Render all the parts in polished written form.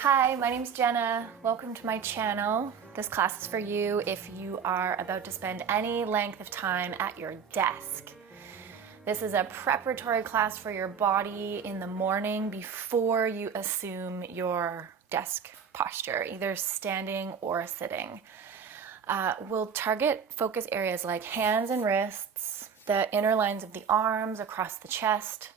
Hi, my name's Jenna. Welcome to my channel. This class is for you if you are about to spend any length of time at your desk. This is a preparatory class for your body in the morning before you assume your desk posture, either standing or sitting. We'll target focus areas like hands and wrists, the inner lines of the arms across the chest.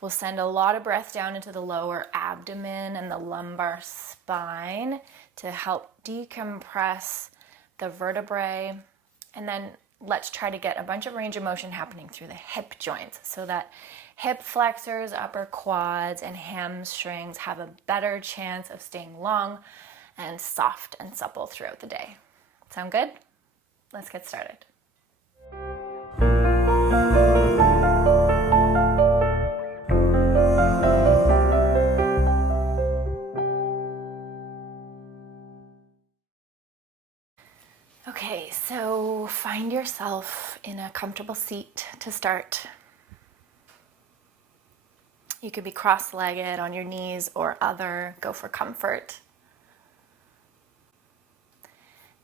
We'll send a lot of breath down into the lower abdomen and the lumbar spine to help decompress the vertebrae. And then let's try to get a bunch of range of motion happening through the hip joints so that hip flexors, upper quads, and hamstrings have a better chance of staying long and soft and supple throughout the day. Sound good? Let's get started. Okay, so find yourself in a comfortable seat to start. You could be cross-legged on your knees or other, go for comfort.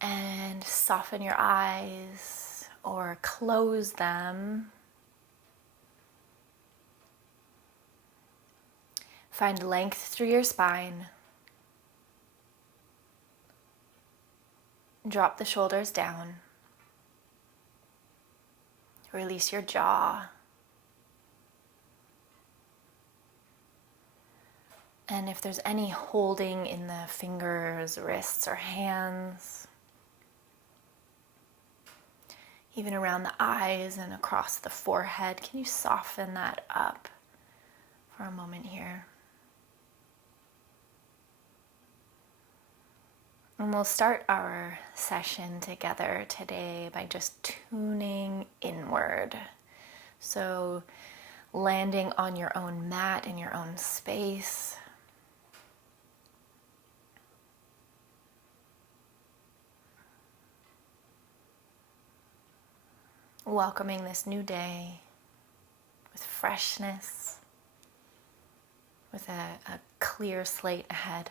And soften your eyes or close them. Find length through your spine. Drop the shoulders down. Release your jaw. And if there's any holding in the fingers, wrists, or hands, even around the eyes and across the forehead, can you soften that up for a moment here? And we'll start our session together today by just tuning inward. So landing on your own mat in your own space. Welcoming this new day with freshness, with a clear slate ahead.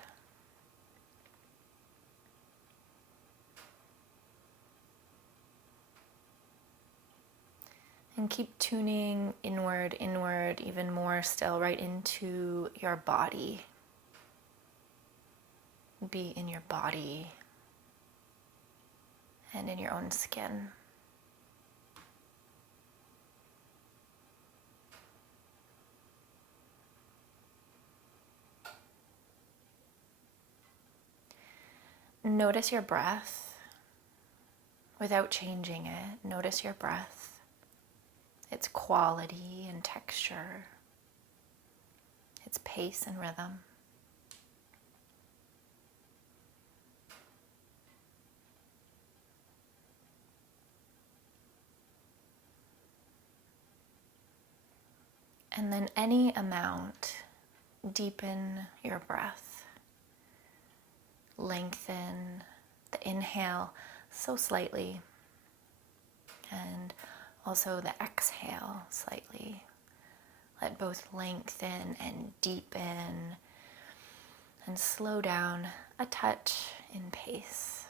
And keep tuning inward, even more still, right into your body. Be in your body and in your own skin. Notice your breath without changing it. Notice your breath. Its quality and texture, its pace and rhythm. And then any amount, deepen your breath. Lengthen the inhale so slightly, and also the exhale slightly. Let both lengthen and deepen and slow down a touch in pace.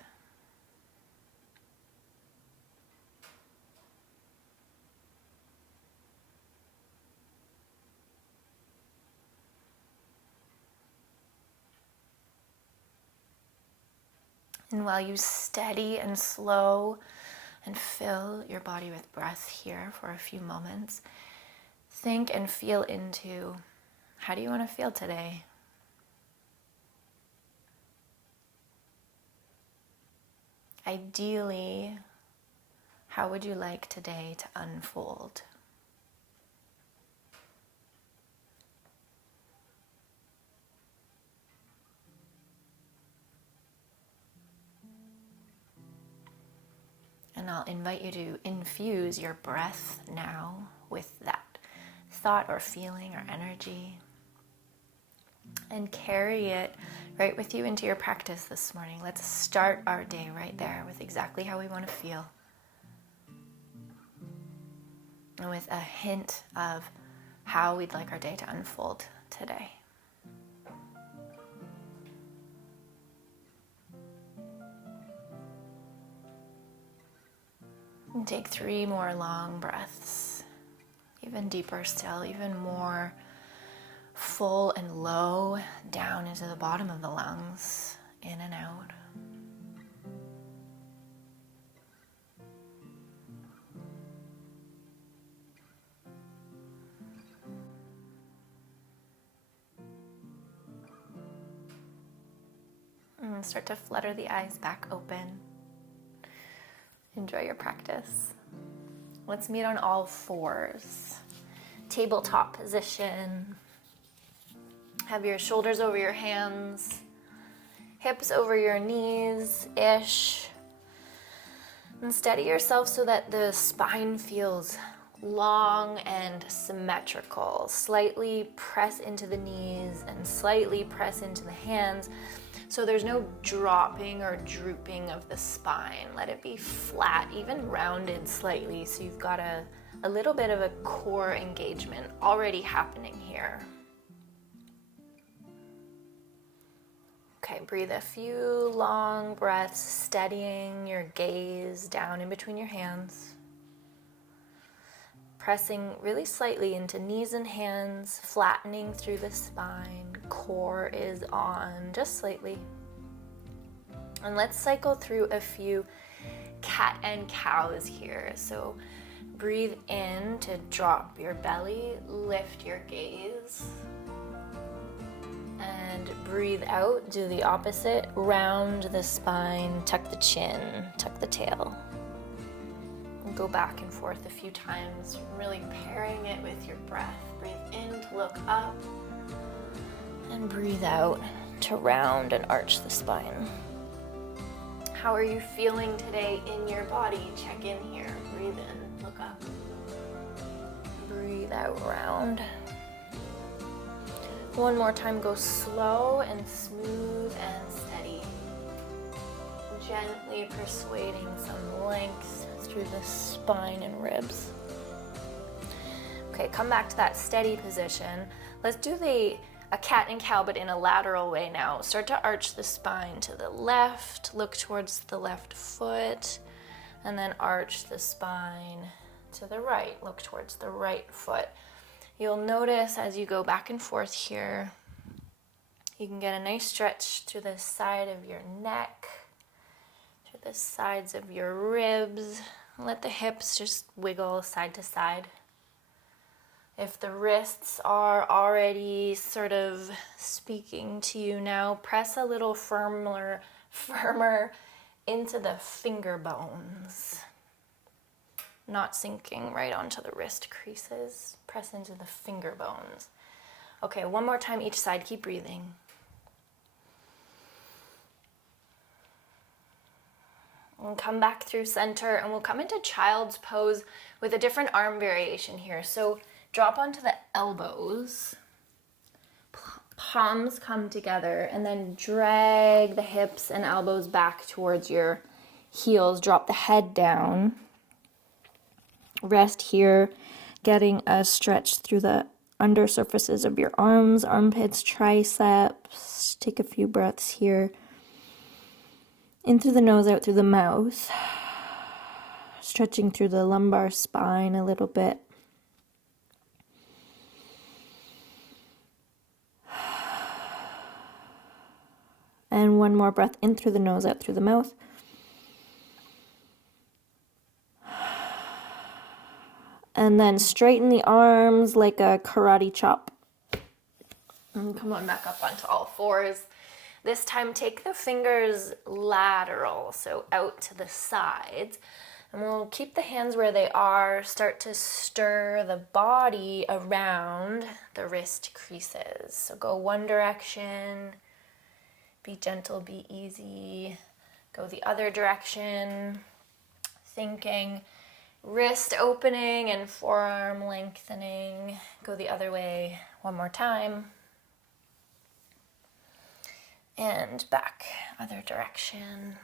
And while you steady and slow and fill your body with breath here for a few moments, think and feel into, how do you want to feel today? Ideally, how would you like today to unfold? And I'll invite you to infuse your breath now with that thought or feeling or energy, and carry it right with you into your practice this morning. Let's start our day right there with exactly how we want to feel, and with a hint of how we'd like our day to unfold today. And take 3 more long breaths, even deeper still, even more full and low down into the bottom of the lungs, in and out. And start to flutter the eyes back open. Enjoy your practice. Let's meet on all fours. Tabletop position. Have your shoulders over your hands, hips over your knees-ish. And steady yourself so that the spine feels long and symmetrical. Slightly press into the knees and slightly press into the hands. So there's no dropping or drooping of the spine. Let it be flat, even rounded slightly, so you've got a little bit of a core engagement already happening here. Okay, breathe a few long breaths, steadying your gaze down in between your hands. Pressing really slightly into knees and hands, flattening through the spine. Core is on, just slightly. And let's cycle through a few cat and cows here. So breathe in to drop your belly, lift your gaze. And breathe out, do the opposite, round the spine, tuck the chin, tuck the tail. And go back and forth a few times, really pairing it with your breath. Breathe in to look up, and breathe out to round and arch the spine. How are you feeling today in your body? Check in here. Breathe in, look up. Breathe out, round. One more time, go slow and smooth and steady. Gently persuading some length through the spine and ribs. Okay, come back to that steady position. Let's do a cat and cow, but in a lateral way now. Start to arch the spine to the left, look towards the left foot, and then arch the spine to the right, look towards the right foot. You'll notice as you go back and forth here, you can get a nice stretch to the side of your neck, to the sides of your ribs. Let the hips just wiggle side to side. If the wrists are already sort of speaking to you now, press a little firmer into the finger bones. Not sinking right onto the wrist creases. Press into the finger bones. Okay, one more time each side. Keep breathing. And come back through center, and we'll come into child's pose with a different arm variation here. So drop onto the elbows. Palms come together, and then drag the hips and elbows back towards your heels. Drop the head down. Rest here, getting a stretch through the under surfaces of your arms, armpits, triceps. Take a few breaths here. In through the nose, out through the mouth. Stretching through the lumbar spine a little bit. And one more breath in through the nose, out through the mouth. And then straighten the arms like a karate chop. And come on back up onto all fours. This time take the fingers lateral, so out to the sides. And we'll keep the hands where they are. Start to stir the body around the wrist creases. So go one direction. Be gentle, be easy. Go the other direction. Thinking wrist opening and forearm lengthening. Go the other way one more time. And back, other direction.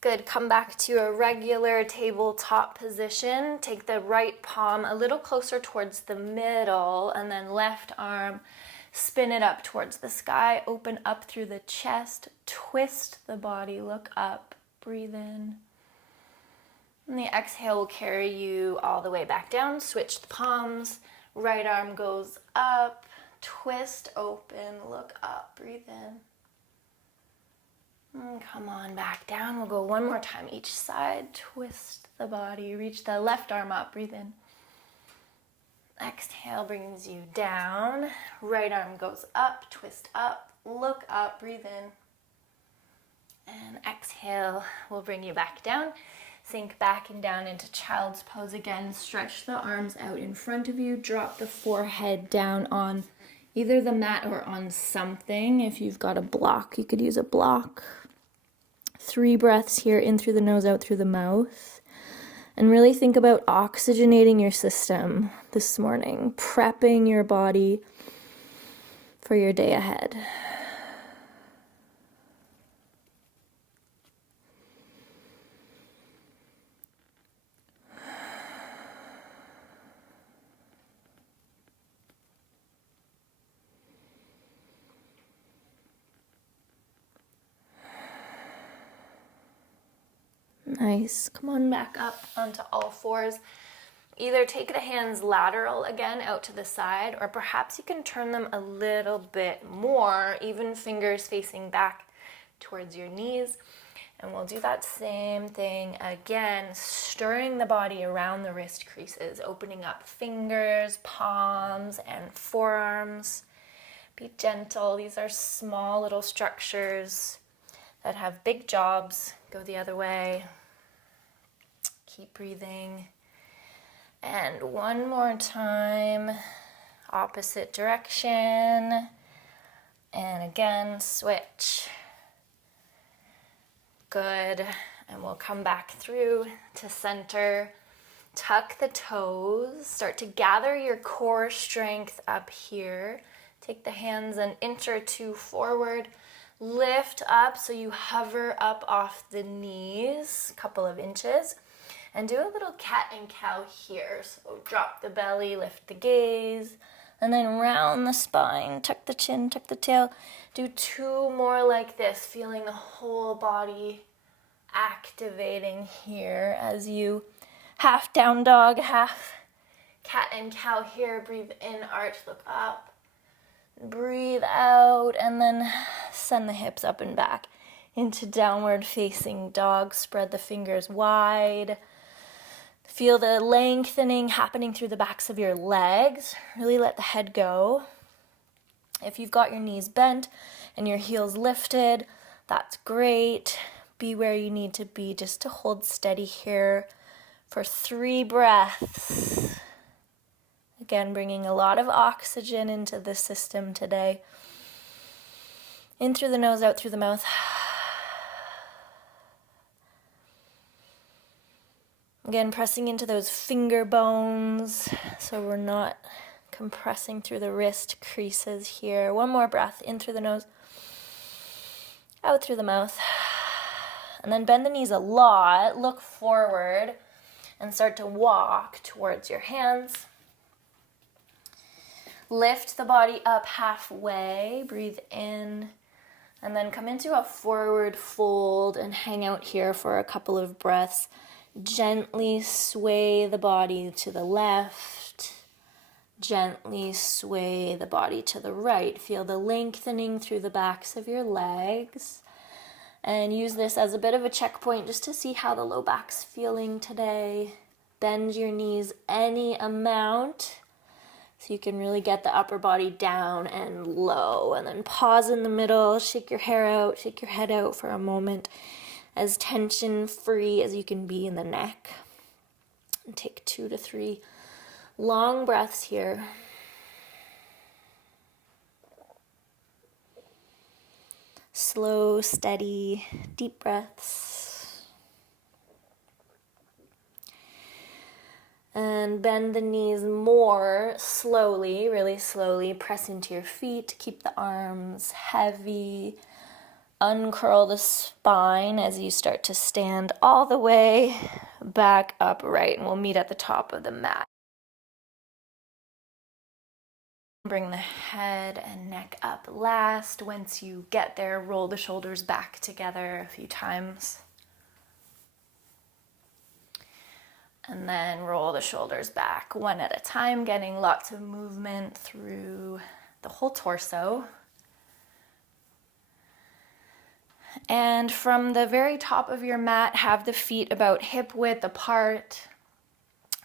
Good, come back to a regular tabletop position. Take the right palm a little closer towards the middle, and then left arm, spin it up towards the sky. Open up through the chest, twist the body, look up, breathe in. And the exhale will carry you all the way back down. Switch the palms. Right arm goes up. Twist open. Look up. Breathe in. And come on back down. We'll go one more time each side. Twist the body. Reach the left arm up. Breathe in. Exhale brings you down. Right arm goes up. Twist up. Look up. Breathe in. And exhale will bring you back down. Sink back and down into child's pose again. Stretch the arms out in front of you. Drop the forehead down on either the mat or on something. If you've got a block, you could use a block. 3 breaths here, in through the nose, out through the mouth. And really think about oxygenating your system this morning, prepping your body for your day ahead. Nice. Come on back up onto all fours. Either take the hands lateral again out to the side, or perhaps you can turn them a little bit more, even fingers facing back towards your knees. And we'll do that same thing again, stirring the body around the wrist creases, opening up fingers, palms, and forearms. Be gentle. These are small little structures that have big jobs. Go the other way. Keep breathing. And one more time, opposite direction. And again, switch. Good. And we'll come back through to center. Tuck the toes. Start to gather your core strength up here. Take the hands an inch or two forward. Lift up so you hover up off the knees, a couple of inches. And do a little cat and cow here. So drop the belly, lift the gaze, and then round the spine, tuck the chin, tuck the tail. Do 2 more like this, feeling the whole body activating here as you half down dog, half cat and cow here. Breathe in, arch, look up. Breathe out, and then send the hips up and back into downward facing dog. Spread the fingers wide. Feel the lengthening happening through the backs of your legs. Really let the head go. If you've got your knees bent and your heels lifted, that's great. Be where you need to be just to hold steady here for 3 breaths. Again, bringing a lot of oxygen into the system today. In through the nose, out through the mouth. Again, pressing into those finger bones so we're not compressing through the wrist creases here. One more breath, in through the nose, out through the mouth. And then bend the knees a lot, look forward, and start to walk towards your hands. Lift the body up halfway, breathe in, and then come into a forward fold and hang out here for a couple of breaths. Gently sway the body to the left. Gently sway the body to the right. Feel the lengthening through the backs of your legs. And use this as a bit of a checkpoint just to see how the low back's feeling today. Bend your knees any amount so you can really get the upper body down and low. And then pause in the middle, shake your hair out, shake your head out for a moment, as tension-free as you can be in the neck. And take 2 to 3 long breaths here. Slow, steady, deep breaths. And bend the knees more slowly, really slowly. Press into your feet. Keep the arms heavy. Uncurl the spine as you start to stand all the way back upright, and we'll meet at the top of the mat. Bring the head and neck up last. Once you get there, roll the shoulders back together a few times. And then roll the shoulders back one at a time, getting lots of movement through the whole torso. And from the very top of your mat, have the feet about hip width apart.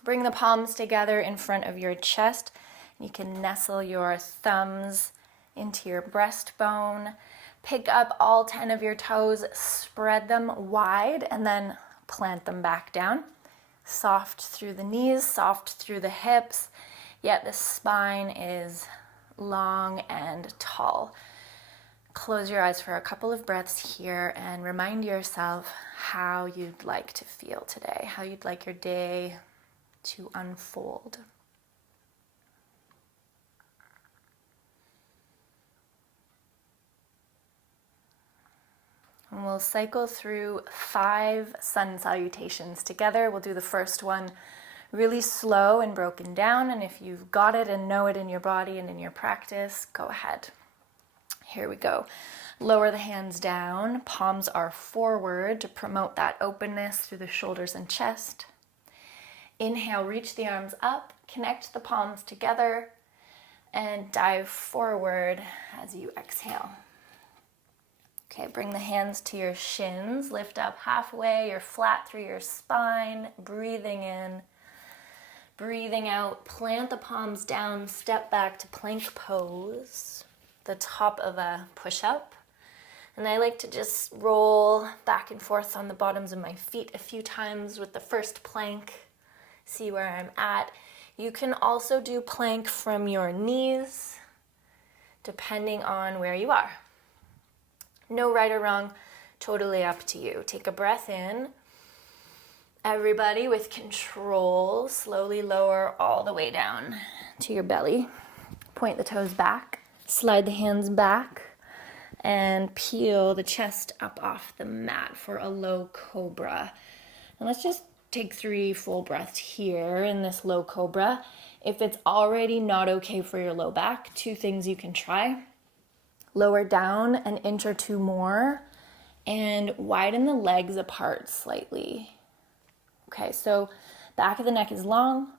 Bring the palms together in front of your chest. You can nestle your thumbs into your breastbone. Pick up all 10 of your toes, spread them wide, and then plant them back down. Soft through the knees, soft through the hips, yet the spine is long and tall. Close your eyes for a couple of breaths here and remind yourself how you'd like to feel today, how you'd like your day to unfold. And we'll cycle through 5 sun salutations together. We'll do the first one really slow and broken down, and if you've got it and know it in your body and in your practice, go ahead. Here we go. Lower the hands down, palms are forward to promote that openness through the shoulders and chest. Inhale, reach the arms up, connect the palms together, and dive forward as you exhale. Okay, bring the hands to your shins, lift up halfway, you're flat through your spine, breathing in, breathing out, plant the palms down, step back to plank pose, the top of a push-up. And I like to just roll back and forth on the bottoms of my feet a few times with the first plank, see where I'm at. You can also do plank from your knees, depending on where you are. No right or wrong, totally up to you. Take a breath in. Everybody with control, slowly lower all the way down to your belly. Point the toes back, slide the hands back, and peel the chest up off the mat for a low cobra. And let's just take 3 full breaths here in this low cobra. If it's already not okay for your low back, 2 things you can try. Lower down an inch or 2 more and widen the legs apart slightly. Okay, so back of the neck is long.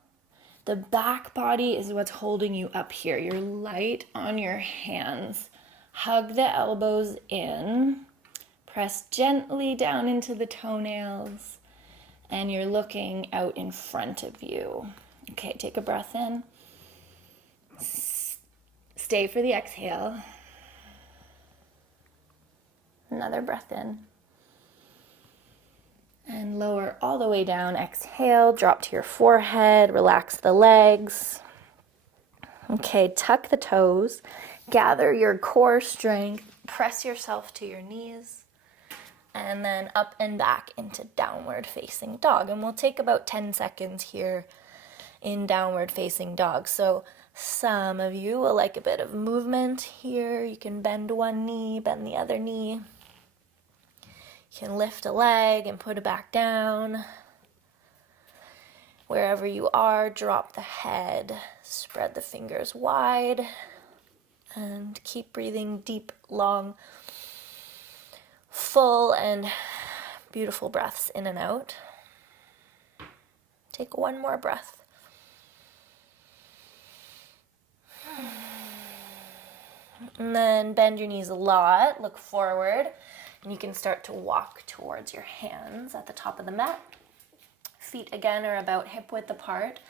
The back body is what's holding you up here. You're light on your hands. Hug the elbows in. Press gently down into the toenails. And you're looking out in front of you. Okay, take a breath in. Stay for the exhale. Another breath in. And lower all the way down. Exhale, drop to your forehead, relax the legs. Okay, tuck the toes, gather your core strength, press yourself to your knees, and then up and back into downward facing dog. And we'll take about 10 seconds here in downward facing dog. So some of you will like a bit of movement here. You can bend one knee, bend the other knee. You can lift a leg and put it back down. Wherever you are, drop the head, spread the fingers wide, and keep breathing deep, long, full, and beautiful breaths in and out. Take one more breath. And then bend your knees a lot, look forward. And you can start to walk towards your hands at the top of the mat. Feet again are about hip width apart.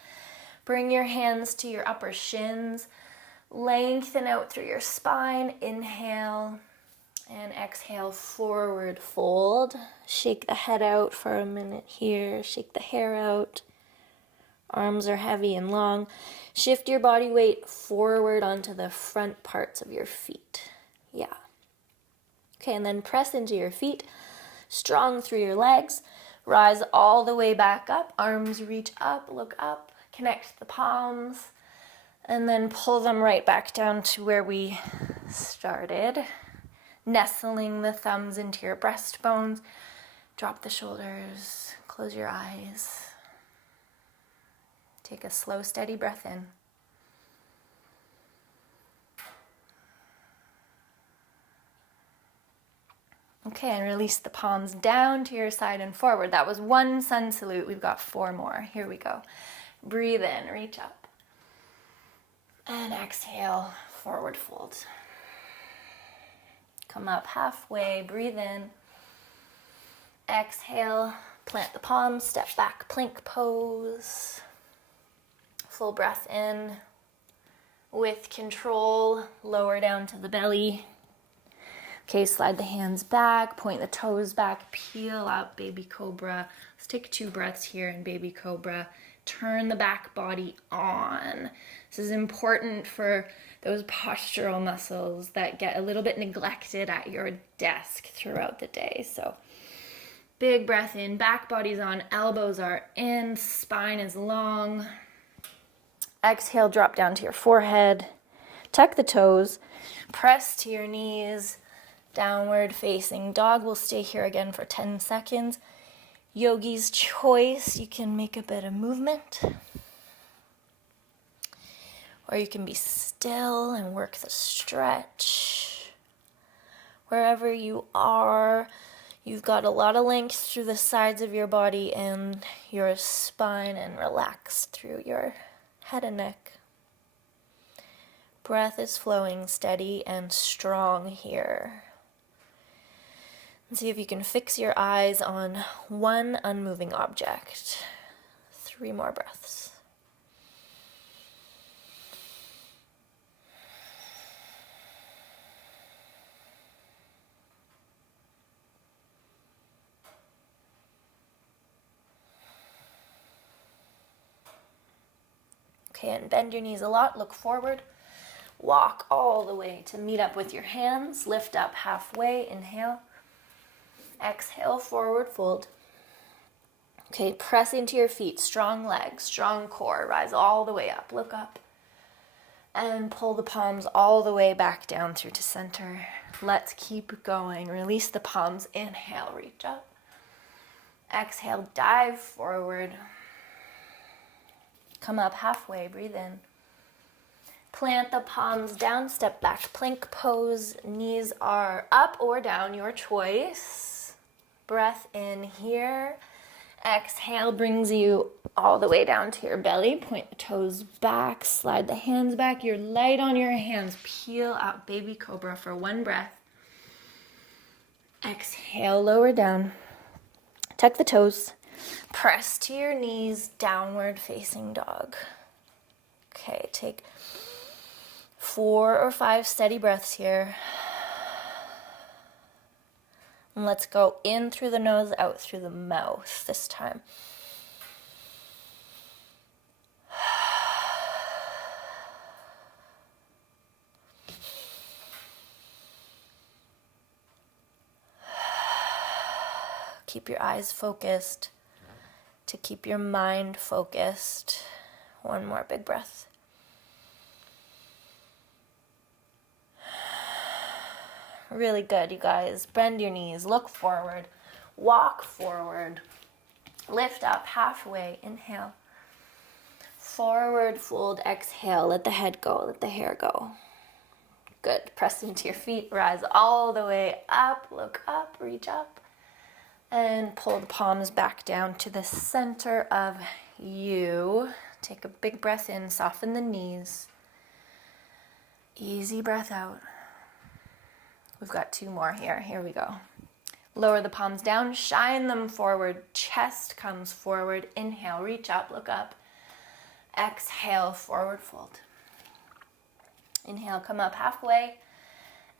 Bring your hands to your upper shins. Lengthen out through your spine. Inhale and exhale, forward fold. Shake the head out for a minute here. Shake the hair out. Arms are heavy and long. Shift your body weight forward onto the front parts of your feet. Yeah. Okay, and then press into your feet, strong through your legs. Rise all the way back up. Arms reach up, look up, connect the palms, and then pull them right back down to where we started. Nestling the thumbs into your breastbones. Drop the shoulders, close your eyes. Take a slow, steady breath in. Okay, and release the palms down to your side and forward. That was one sun salute. We've got 4 more. Here we go. Breathe in, reach up. And exhale, forward fold. Come up halfway, breathe in. Exhale, plant the palms, step back, plank pose. Full breath in. With control, lower down to the belly. Okay, slide the hands back, point the toes back, peel out baby cobra. Let's take 2 breaths here in baby cobra. Turn the back body on. This is important for those postural muscles that get a little bit neglected at your desk throughout the day. So big breath in, back body's on, elbows are in, spine is long. Exhale, drop down to your forehead. Tuck the toes, press to your knees. Downward facing dog. We'll stay here again for 10 seconds. Yogi's choice. You can make a bit of movement. Or you can be still and work the stretch. Wherever you are, you've got a lot of length through the sides of your body and your spine, and relax through your head and neck. Breath is flowing steady and strong here. And see if you can fix your eyes on one unmoving object. 3 more breaths. Okay, and bend your knees a lot, look forward. Walk all the way to meet up with your hands. Lift up halfway, inhale. Exhale, forward fold. Okay, press into your feet, strong legs, strong core. Rise all the way up, look up. And pull the palms all the way back down through to center. Let's keep going. Release the palms, inhale, reach up. Exhale, dive forward. Come up halfway, breathe in. Plant the palms down, step back, plank pose. Knees are up or down, your choice. Breath in here. Exhale brings you all the way down to your belly. Point the toes back, slide the hands back. You're light on your hands. Peel out baby cobra for 1 breath. Exhale, lower down. Tuck the toes. Press to your knees, downward facing dog. Okay, take 4 or 5 steady breaths here. And let's go in through the nose, out through the mouth this time. Keep your eyes focused, to keep your mind focused. 1 more big breath. Really good, you guys. Bend your knees, look forward, walk forward, lift up halfway, inhale. Forward fold, exhale, let the head go, let the hair go. Good, press into your feet, rise all the way up, look up, reach up, and pull the palms back down to the center of you. Take a big breath in, soften the knees. Easy breath out. We've got 2 more here. Here we go. Lower the palms down, shine them forward. Chest comes forward. Inhale, reach up, look up. Exhale, forward fold. Inhale, come up halfway.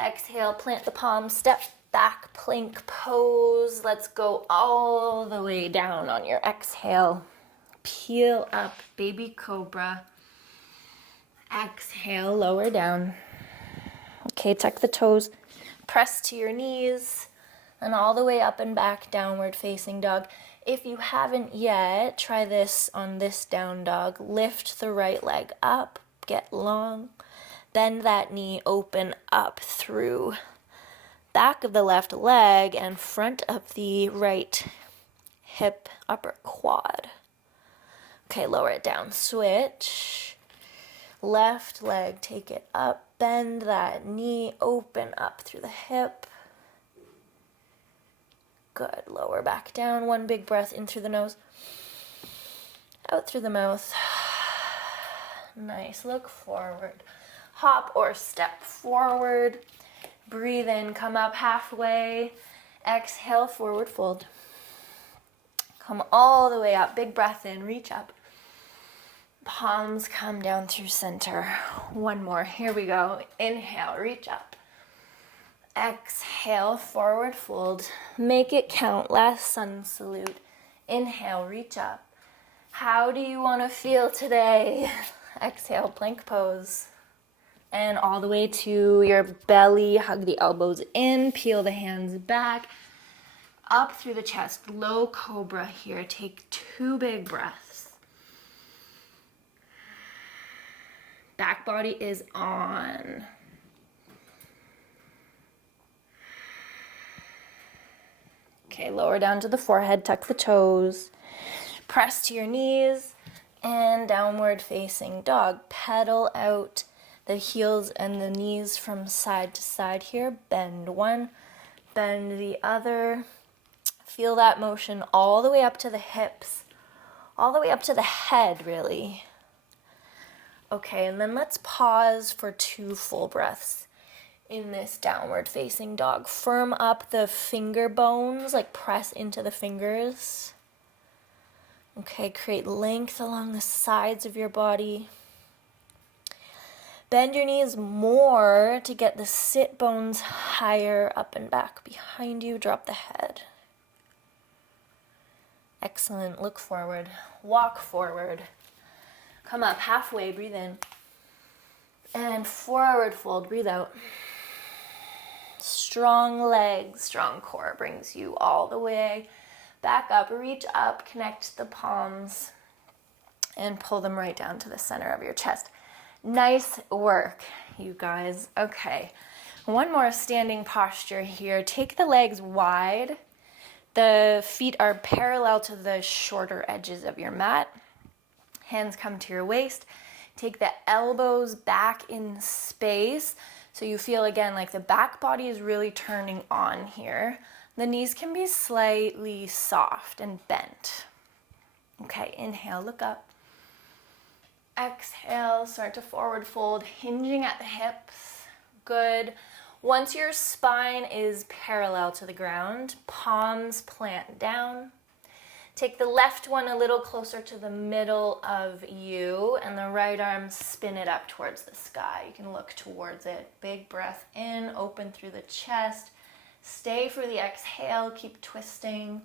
Exhale, plant the palms, step back, plank pose. Let's go all the way down on your exhale. Peel up, baby cobra. Exhale, lower down. Okay, tuck the toes. Press to your knees and all the way up and back, downward facing dog. If you haven't yet, try this on this down dog. Lift the right leg up, get long. Bend that knee, open up through back of the left leg and front of the right hip, upper quad. Okay, lower it down, switch. Left leg, take it up, bend that knee, open up through the hip. Good. Lower back down. One big breath in through the nose, out through the mouth. Nice. Look forward. Hop or step forward. Breathe in. Come up halfway. Exhale, forward fold. Come all the way up. Big breath in. Reach up. Palms come down through center. One more. Here we go. Inhale. Reach up. Exhale, forward fold. Make it count. Last sun salute. Inhale, reach up. How do you want to feel today? Exhale, plank pose. And all the way to your belly. Hug the elbows in. Peel the hands back. Up through the chest. Low cobra here. Take 2 big breaths. Back body is on. Okay, lower down to the forehead, tuck the toes, press to your knees, and downward facing dog. Pedal out the heels and the knees from side to side here. Bend one, bend the other. Feel that motion all the way up to the hips, all the way up to the head, really. Okay, and then let's pause for 2 full breaths. In this downward facing dog. Firm up the finger bones, like press into the fingers. Okay, create length along the sides of your body. Bend your knees more to get the sit bones higher, up and back behind you. Drop the head. Excellent. Look forward. Walk forward. Come up halfway. Breathe in. And forward fold. Breathe out. Strong legs, strong core brings you all the way back up. Reach up, connect the palms, and pull them right down to the center of your chest. Nice work, you guys. Okay, one more standing posture here. Take the legs wide. The feet are parallel to the shorter edges of your mat. Hands come to your waist. Take the elbows back in space. So you feel again like the back body is really turning on here. The knees can be slightly soft and bent. Okay, inhale, look up. Exhale, start to forward fold, hinging at the hips. Good. Once your spine is parallel to the ground, palms plant down. Take the left one a little closer to the middle of you, and the right arm spin it up towards the sky. You can look towards it. Big breath in, open through the chest. Stay for the exhale, keep twisting.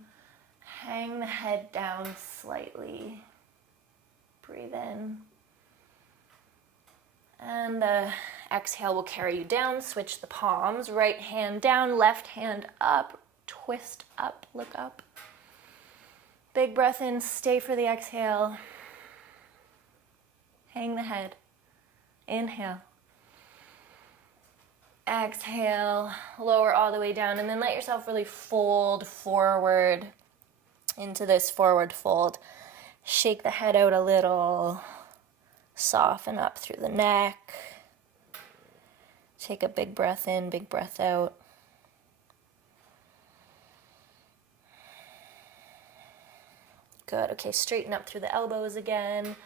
Hang the head down slightly. Breathe in. And the exhale will carry you down. Switch the palms. Right hand down, left hand up. Twist up, look up. Big breath in, stay for the exhale. Hang the head. Inhale. Exhale, lower all the way down, and then let yourself really fold forward into this forward fold. Shake the head out a little. Soften up through the neck. Take a big breath in, big breath out. Good. Okay, straighten up through the elbows again.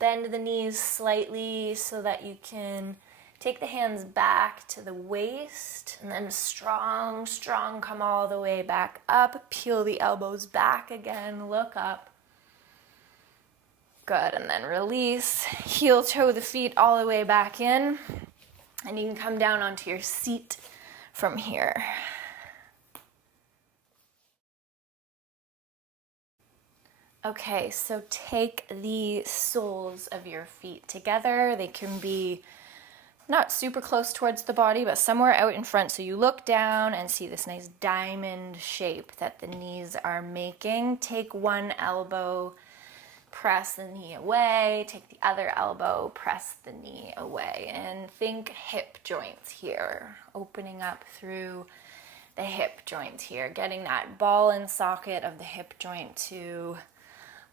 Bend the knees slightly so that you can take the hands back to the waist, and then strong, come all the way back up. Peel the elbows back again, look up. Good, and then release. Heel toe the feet all the way back in, and you can come down onto your seat from here. Okay, so take the soles of your feet together. They can be not super close towards the body, but somewhere out in front. So you look down and see this nice diamond shape that the knees are making. Take one elbow, press the knee away. Take the other elbow, press the knee away. And think hip joints here, opening up through the hip joints here, getting that ball and socket of the hip joint to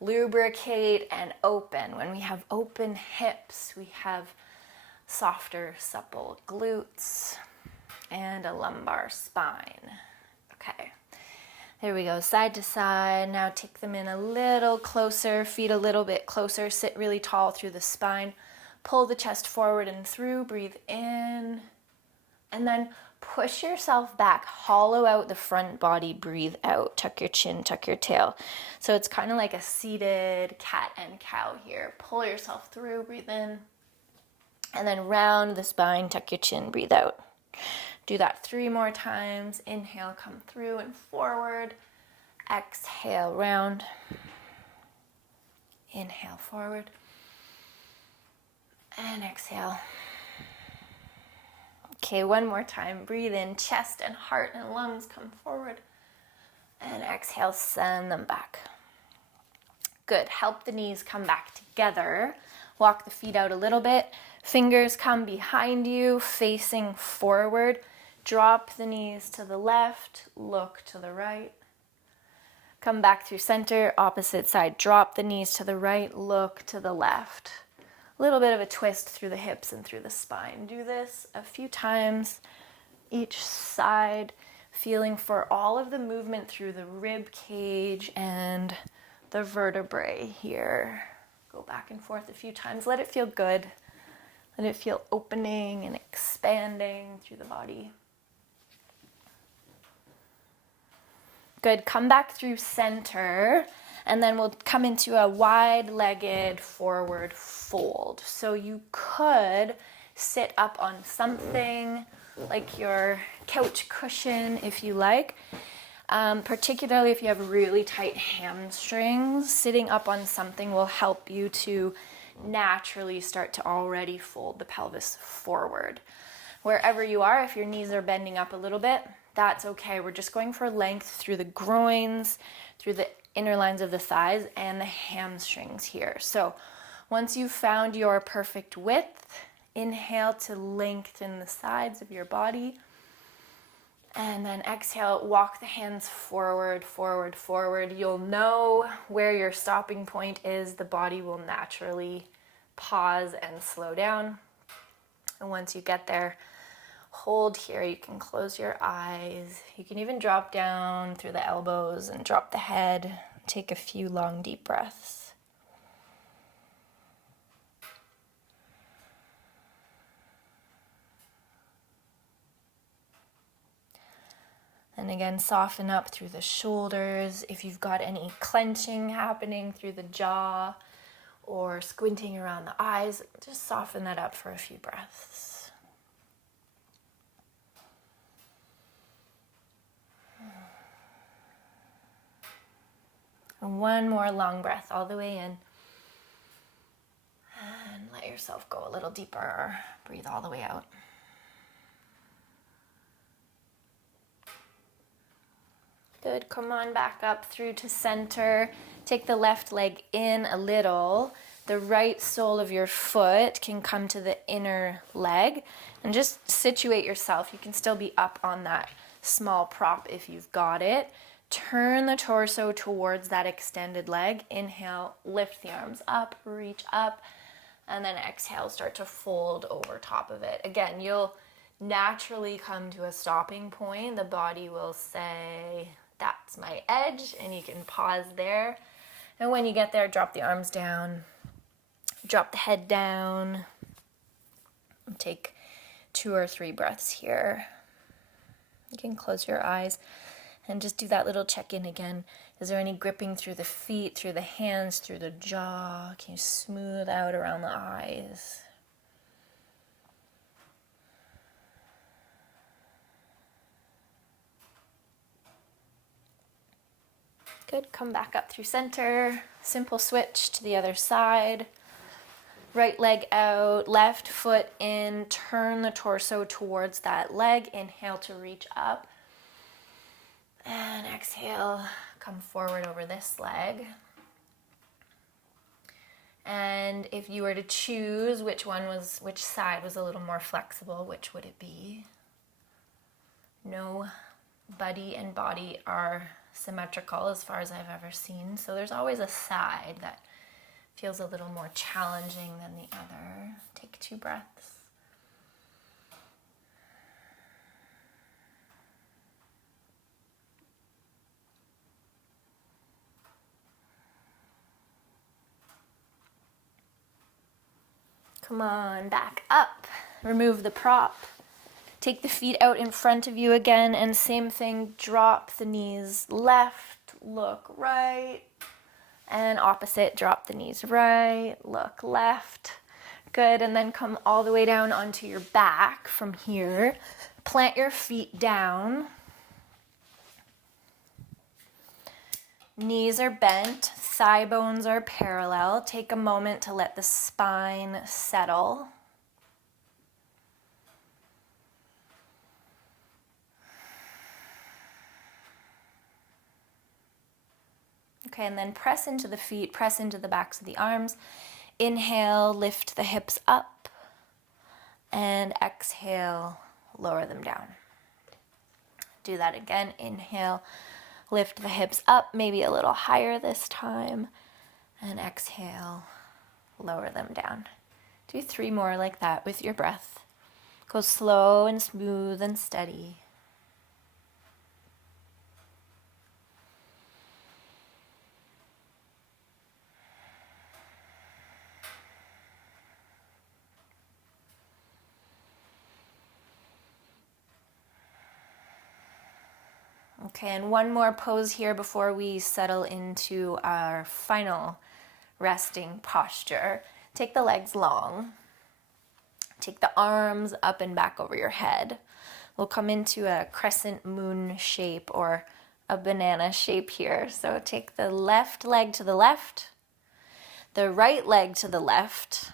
lubricate and open. When we have open hips, we have softer, supple glutes and a lumbar spine. Okay, There we go, side to side. Now take them in a little closer, feet a little bit closer. Sit really tall through the spine. Pull the chest forward and through. Breathe in. And then push yourself back. Hollow out the front body. Breathe out. Tuck your chin, tuck your tail. So it's kind of like a seated cat and cow here. Pull yourself through. Breathe in. And then round the spine. Tuck your chin. Breathe out. Do that 3 more times. Inhale, come through and forward. Exhale, round. Inhale, forward. And exhale. Okay, one more time. Breathe in, chest and heart and lungs come forward. And exhale, send them back. Good. Help the knees come back together. Walk the feet out a little bit. Fingers come behind you, facing forward. Drop the knees to the left, look to the right. Come back through center, opposite side. Drop the knees to the right, look to the left. A little bit of a twist through the hips and through the spine. Do this a few times each side, feeling for all of the movement through the rib cage and the vertebrae here. Go back and forth a few times. Let it feel good. Let it feel opening and expanding through the body. Good. Come back through center, and then we'll come into a wide-legged forward fold. So you could sit up on something like your couch cushion if you like. Particularly if you have really tight hamstrings, sitting up on something will help you to naturally start to already fold the pelvis forward. Wherever you are, if your knees are bending up a little bit, that's okay. We're just going for length through the groins, through the inner lines of the thighs, and the hamstrings here. So once you've found your perfect width, inhale to lengthen the sides of your body. And then exhale, walk the hands forward, forward, forward. You'll know where your stopping point is. The body will naturally pause and slow down. And once you get there, hold here. You can close your eyes. You can even drop down through the elbows and drop the head. Take a few long, deep breaths. And again, soften up through the shoulders. If you've got any clenching happening through the jaw or squinting around the eyes, just soften that up for a few breaths. And one more long breath all the way in. And let yourself go a little deeper. Breathe all the way out. Good. Come on back up through to center. Take the left leg in a little. The right sole of your foot can come to the inner leg. And just situate yourself. You can still be up on that small prop if you've got it. Turn the torso towards that extended leg. Inhale, lift the arms up, reach up. And then exhale, start to fold over top of it. Again, you'll naturally come to a stopping point. The body will say, that's my edge, and you can pause there. And when you get there, drop the arms down, drop the head down, and take 2 or 3 breaths here. You can close your eyes and just do that little check-in again. Is there any gripping through the feet, through the hands, through the jaw? Can you smooth out around the eyes? Good. Come back up through center. Simple switch to the other side. Right leg out, left foot in. Turn the torso towards that leg. Inhale to reach up. And exhale, come forward over this leg. And if you were to choose which side was a little more flexible, which would it be? No buddy and body are symmetrical as far as I've ever seen. So there's always a side that feels a little more challenging than the other. Take 2 breaths. Come on, back up. Remove the prop. Take the feet out in front of you again, and same thing, drop the knees left, look right, and opposite, drop the knees right, look left. Good, and then come all the way down onto your back from here. Plant your feet down. Knees are bent, thigh bones are parallel. Take a moment to let the spine settle. Okay, and then press into the feet, press into the backs of the arms. Inhale, lift the hips up, and exhale, lower them down. Do that again. Inhale, lift the hips up, maybe a little higher this time, and exhale, lower them down. Do 3 more like that with your breath. Go slow and smooth and steady. Okay, and one more pose here before we settle into our final resting posture. Take the legs long. Take the arms up and back over your head. We'll come into a crescent moon shape or a banana shape here. So take the left leg to the left, the right leg to the left,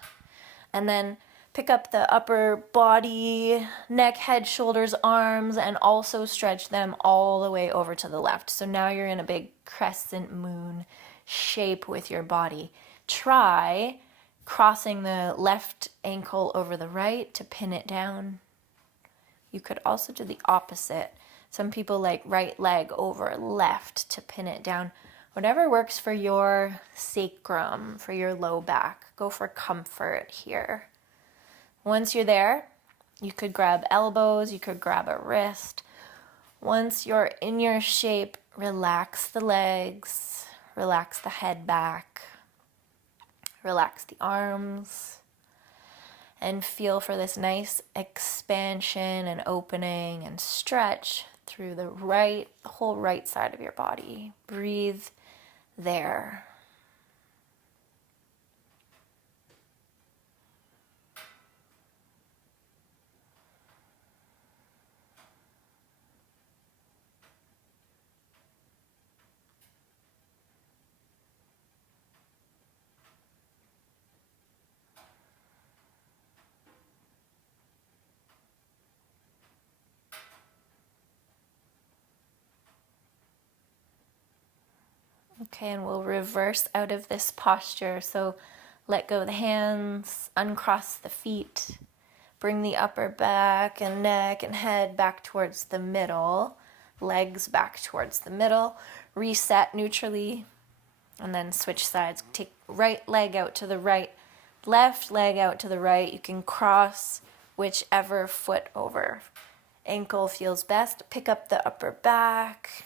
and then pick up the upper body, neck, head, shoulders, arms, and also stretch them all the way over to the left. So now you're in a big crescent moon shape with your body. Try crossing the left ankle over the right to pin it down. You could also do the opposite. Some people like right leg over left to pin it down. Whatever works for your sacrum, for your low back. Go for comfort here. Once you're there, you could grab elbows, you could grab a wrist. Once you're in your shape, relax the legs, relax the head back, relax the arms, and feel for this nice expansion and opening and stretch through the whole right side of your body. Breathe there. Okay, and we'll reverse out of this posture. So let go of the hands, uncross the feet, bring the upper back and neck and head back towards the middle, legs back towards the middle, reset neutrally, and then switch sides. Take right leg out to the right, left leg out to the right. You can cross whichever foot over. Ankle feels best. Pick up the upper back,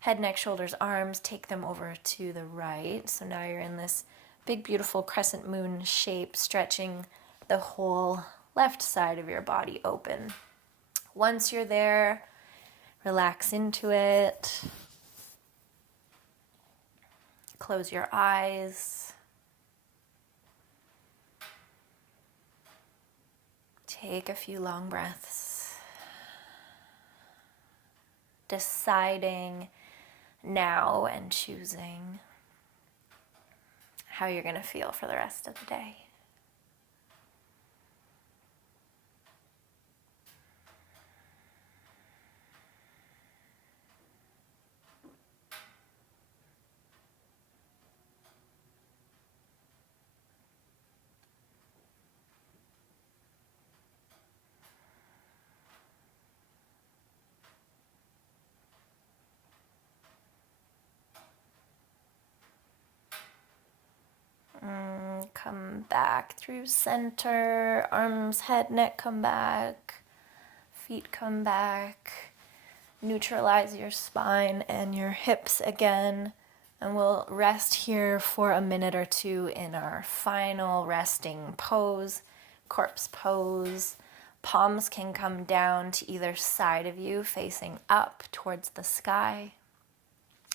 head, neck, shoulders, arms, take them over to the right. So now you're in this big, beautiful crescent moon shape, stretching the whole left side of your body open. Once you're there, relax into it. Close your eyes. Take a few long breaths. Deciding now and choosing how you're going to feel for the rest of the day. Come back through center, arms, head, neck come back, feet come back. Neutralize your spine and your hips again. And we'll rest here for a minute or two in our final resting pose, corpse pose. Palms can come down to either side of you, facing up towards the sky.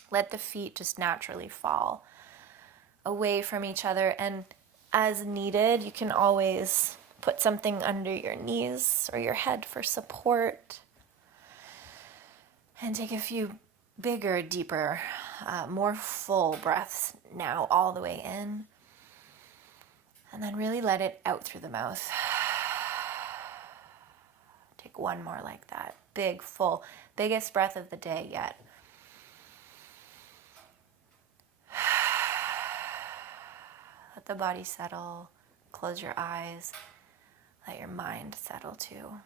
Let the feet just naturally fall away from each other, and as needed, you can always put something under your knees or your head for support. And take a few bigger, deeper, more full breaths now, all the way in. And then really let it out through the mouth. Take one more like that. Big, full, biggest breath of the day yet. Let the body settle. Close your eyes. Let your mind settle too.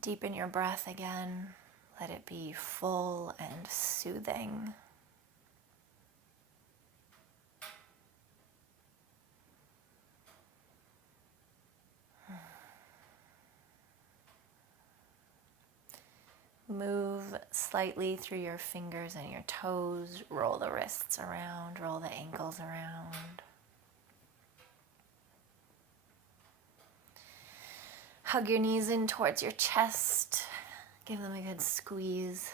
Deepen your breath again. Let it be full and soothing. Move slightly through your fingers and your toes. Roll the wrists around, roll the ankles around. Hug your knees in towards your chest. Give them a good squeeze.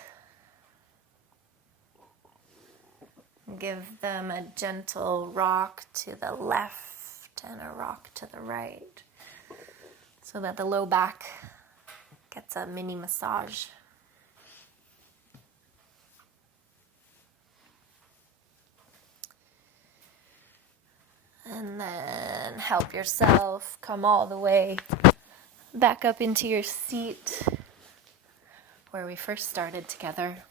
Give them a gentle rock to the left and a rock to the right, so that the low back gets a mini massage. And then help yourself come all the way back up into your seat where we first started together.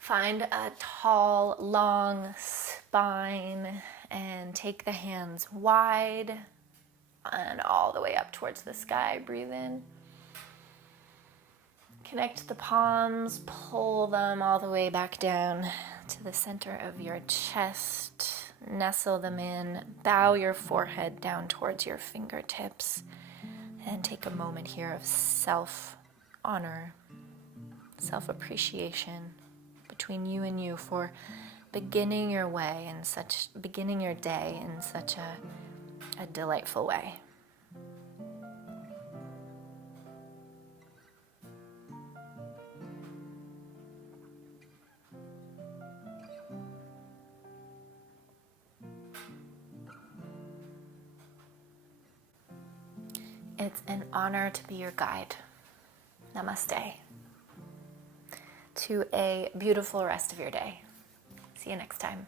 Find a tall, long spine and take the hands wide and all the way up towards the sky. Breathe in. Connect the palms, pull them all the way back down to the center of your chest. Nestle them in. Bow your forehead down towards your fingertips. And take a moment here of self-honor, self-appreciation between you and you for beginning your day in such a delightful way. It's an honor to be your guide. Namaste. To a beautiful rest of your day. See you next time.